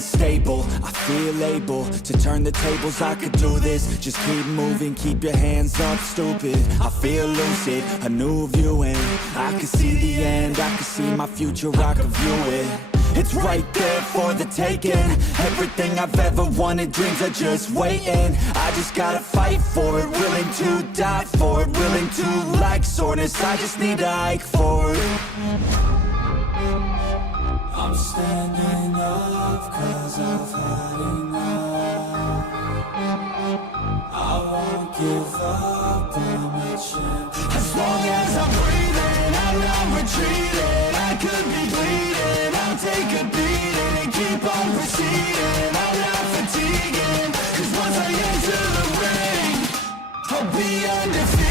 staying stable. I feel able to turn the tables. I could do this, just keep moving, keep your hands up, stupid. I feel lucid, a new view, and I can see the end, I can see my future, I can view it. It's right there for the taking. Everything I've ever wanted, dreams are just waiting. I just gotta fight for it, willing to die for it, willing to like soreness, I just need to hike for it. I'm standing up 'cause I've had enough. I won't give up, I'm a champ. As long as I'm breathing, I'm not retreating. I could be bleeding, I'll take a beating and keep on proceeding. I'm not fatiguing, 'cause once I enter the ring, I'll be undefeated.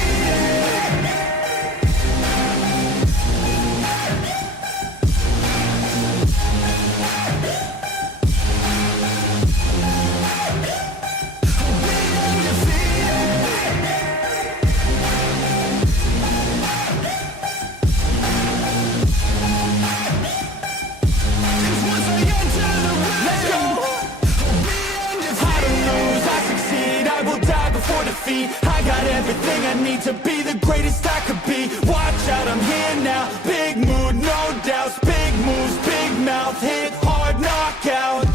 I got everything I need to be the greatest I could be. Watch out, I'm here now. Big mood, no doubts. Big moves, big mouth. Hit hard, knockout.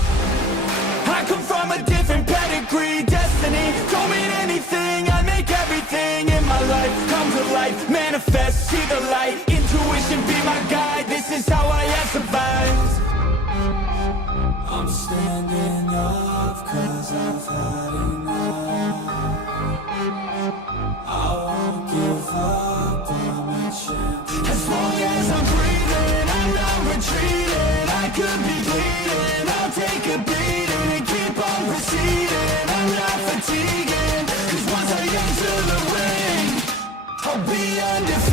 I come from a different pedigree. Destiny don't mean anything. I make everything in my life come to life. Manifest, see the light. Intuition be my guide. This is how I have survived. I'm standing up 'cause I've had enough. I won't give up, I'm a champ. As long as I'm breathing, I'm not retreating. I could be bleeding, I'll take a beating and keep on proceeding. I'm not fatiguing, 'cause once I enter the ring, I'll be undefeated.